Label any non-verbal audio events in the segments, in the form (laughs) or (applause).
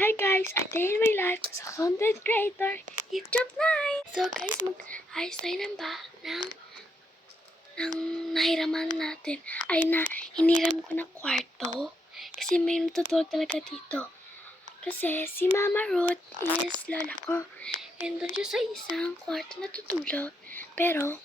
Hi guys, a day in my life as a content creator, YouTube 9! So guys, mag-ayos tayo ng ba ng, ng nahiraman natin. Ay na, hiniram ko ng kwarto. Kasi may natutulog talaga dito. Kasi si Mama Ruth is lola ko. And doon siya sa isang kwarto natutulog. Pero,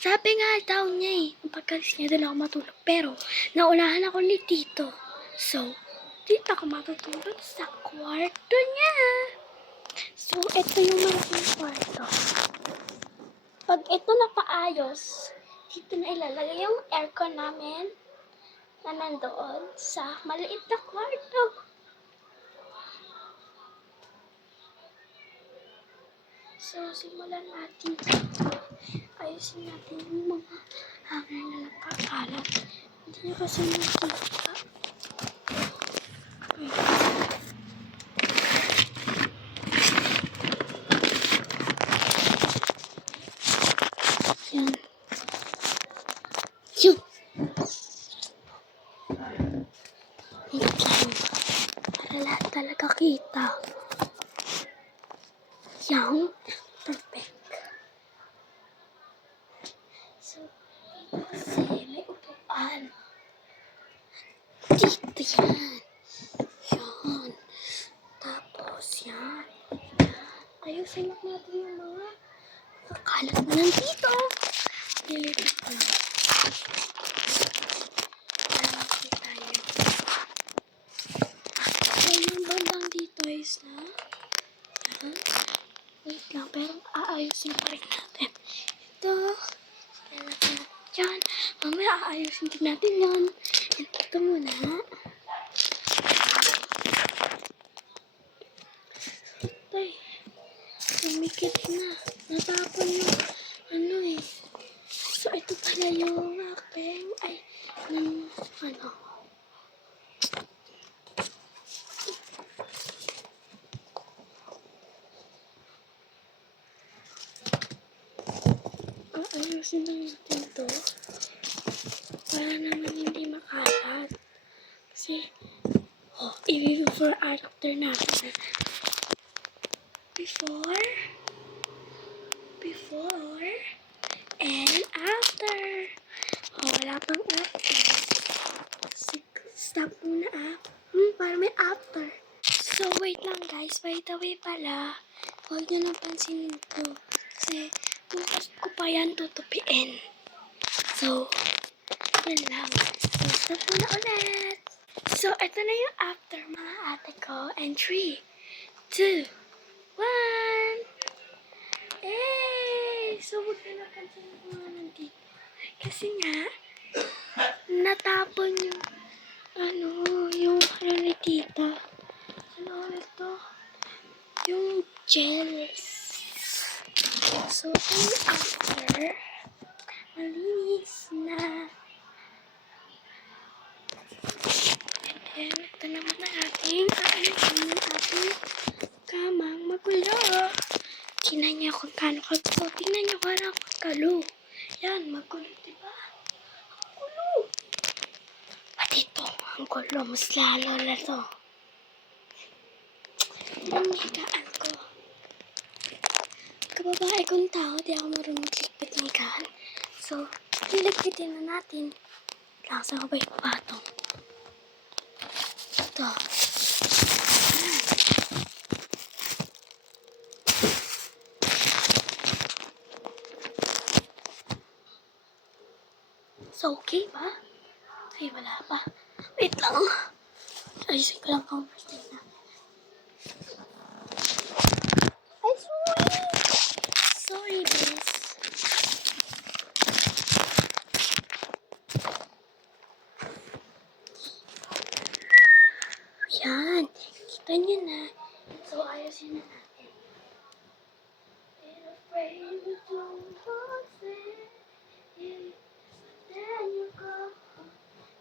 sabi nga daw niya eh, pagkalis niya doon ako matulog. Pero, naunahan ako ni Tito. So, dito ako matutulog sa kwarto niya. So, ito yung malaking kwarto. Pag ito napaayos, dito na ilalagay yung aircon namin na nandoon sa maliit na kwarto. So, simulan natin dito. Ayusin natin yung mga hanger na nakakalat. Hindi nyo kasi nakikita. Yan. Yun. Wait lang. Para lahat talaga kita. Yan. Perfect. So, kasi may upuan. Dito yan. Yan. Tapos yan. Ayusin lang natin yung mga kakalat na nandito. Nilipat ko lang. Para makita niyo. So, yung bandang dito is na yan. Wait lang, pero aayusin pa rin natin. Ito. Lalagyan natin dyan. Mamaya aayusin din natin. And ito muna. Tay, lumikit na. Natapon yung ano eh. So, ito pala yung aking, ay, ng, ano, aayusin lang natin to. Para naman hindi makalat. Kasi, oh, i-before after natin. Before, before, and after. Oh, wala pang after. Sig- Stop muna ah. Hmm, para may after. So, wait lang guys. By the way pala, huwag nyo nang pansinin to. Kasi, bukas ko pa yan tutupiin. So, yan lang. So, stop muna ulit. So, ito na yung after mga ate ko. And 3, 2, 1. Hey! So, huwag na napansin yung mga nandito. Kasi nga, natapon yung, ano, yung, ano ni tita. Ano ito? Yung gels. So, ang after, malinis na. And then, ito naman ang ating, aayusin yung ating kamang magulo. Tingnan niyo kung kano kagulo. Tingnan niyo kung ano kagalo. Yan, magulo, diba? Ang gulo. Pati ito, ang gulo. Mas lalo na to. Ang higaan ko. Kababae kong tao, di ako marunong magligpit ng higaan. So, liligpitin na natin. Lang sa kabay patong. Ito. So, okay ba? Ay, wala pa. Wait lang. Ayusin ko lang ang first na. Ay, sorry. Sorry, Bliss. Yan. Kita niyo na. So, ayusin na natin. Ain't afraid to do what's it. Then you go.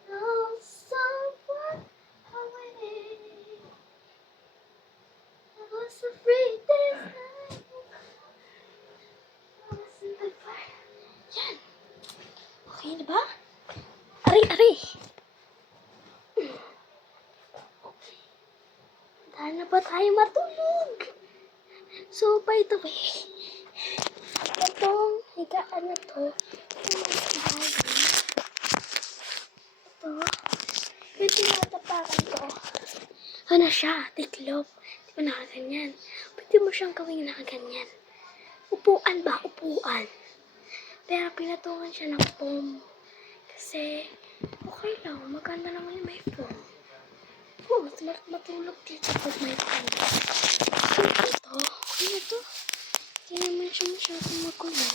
No, someone away. I was afraid this night. I was in the. Yan. Okay na ba? Ari, ari. Okay. Sana ba tayo matulog? So, by the way, itong higaan na to, yung mas bago. Ito, yung tinatapakan ko. Ano siya? Tiklop. Di ba nakaganyan? Pwede mo siyang gawing nakaganyan. Upuan ba? Upuan. Pero pinatungan siya ng foam. Kasi, okay lang. Maganda naman yung may foam. Oh, mas mat- matulog dito pag may foam. Ito. Na to. Hindi naman siya masyadong magulo.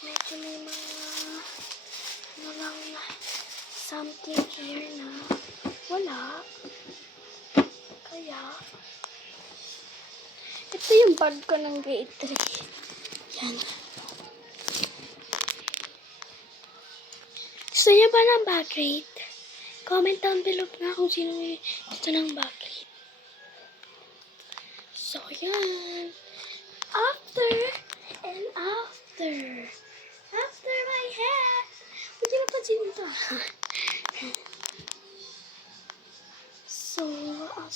Medyo may mga ano lang na something here na wala. Kaya, ito yung bag ko ng grade 3. Yan. Gusto niya ba ng bag grade? Comment down below nga kung sino gusto ng bag grade. So, yan. After and after. After my head. Pwede na pa ito. (laughs)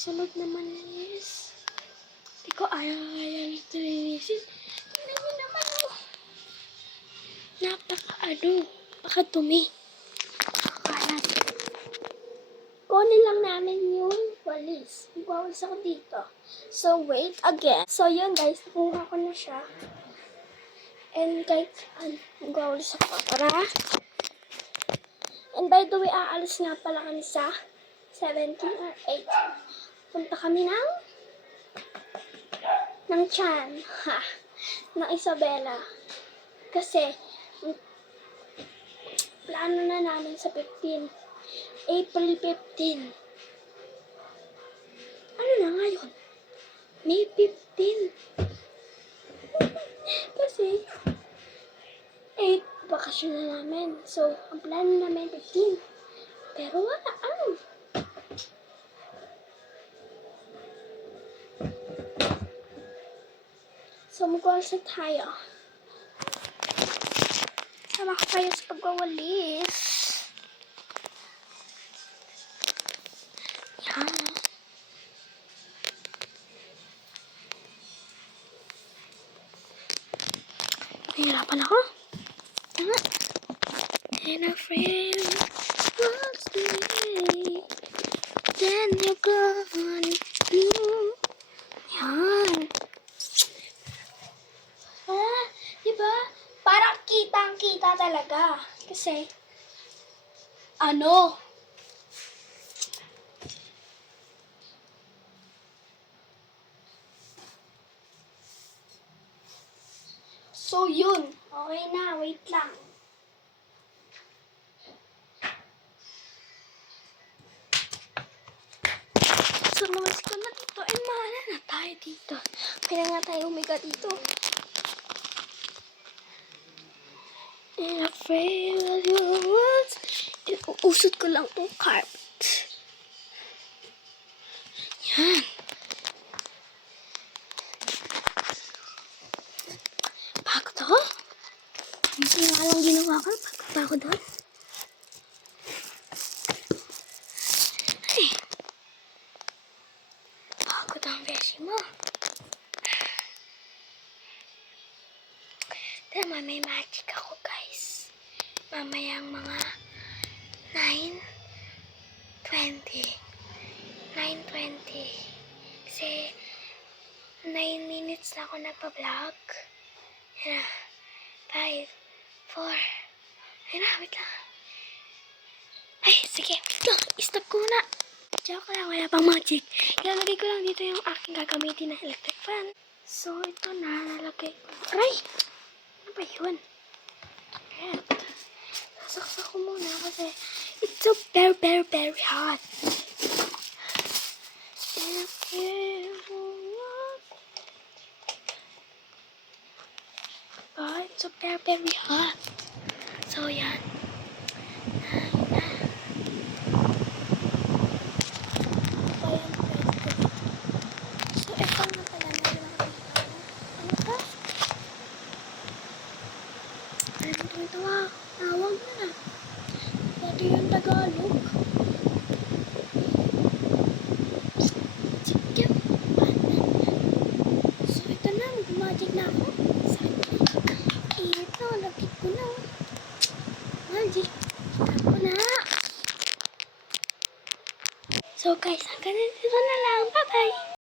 sunod naman is Di ko ayaw-ayaw ito linisin. Tingnan niyo naman, oh. Napaka, ano, napakadumi. Kalat. Kunin lang namin yung walis. Magwawalis ako dito. So, wait again. So, yun guys, nakuha ko na siya. And guys, an, magwawalis ako. Tara. And by the way, aalis nga pala kami sa 17 or 8. Punta kami ng ng Chan, ha, ng Isabela. Kasi, plano na namin sa 15. April 15. Ano na ngayon? May 15. (laughs) Kasi, 8 bakasyon na namin. So, ang plano namin 15. Pero wala, ano? Magwawalis tayo. Sama ko kayo sa pagwawalis. Yan. Nahihirapan ako. Tama. And a friend the way. Then you're gone. Mm. Yan. Ah, di ba? Parang kitang-kita talaga. Kasi, ano? So, yun. Okay na. Wait lang. So, lumas ko na dito. Ay, mahala na tayo dito. Kaya nga tayo umiga dito. And afraid of your words. Iuusot ko lang tong carpet. Yan. Bago to? Hindi nga lang ginawa ko. Bago doon. Ay. Bago ang beshi mo. Tama, may magic ako, guys. Mamayang mga 9.20. 9.20. Kasi 9 minutes na ako nagpa-vlog. Yan na. 5, 4. Ayun na, wait lang. Ay, sige, wait lang. Stop ko na. Joke lang, wala pang magic. Ilalagay ko lang dito yung aking gagamitin na electric fan. So, ito na, nalagay ko. Aray! Ano ba yun? It's so very, very, very hot. It's so very, very hot.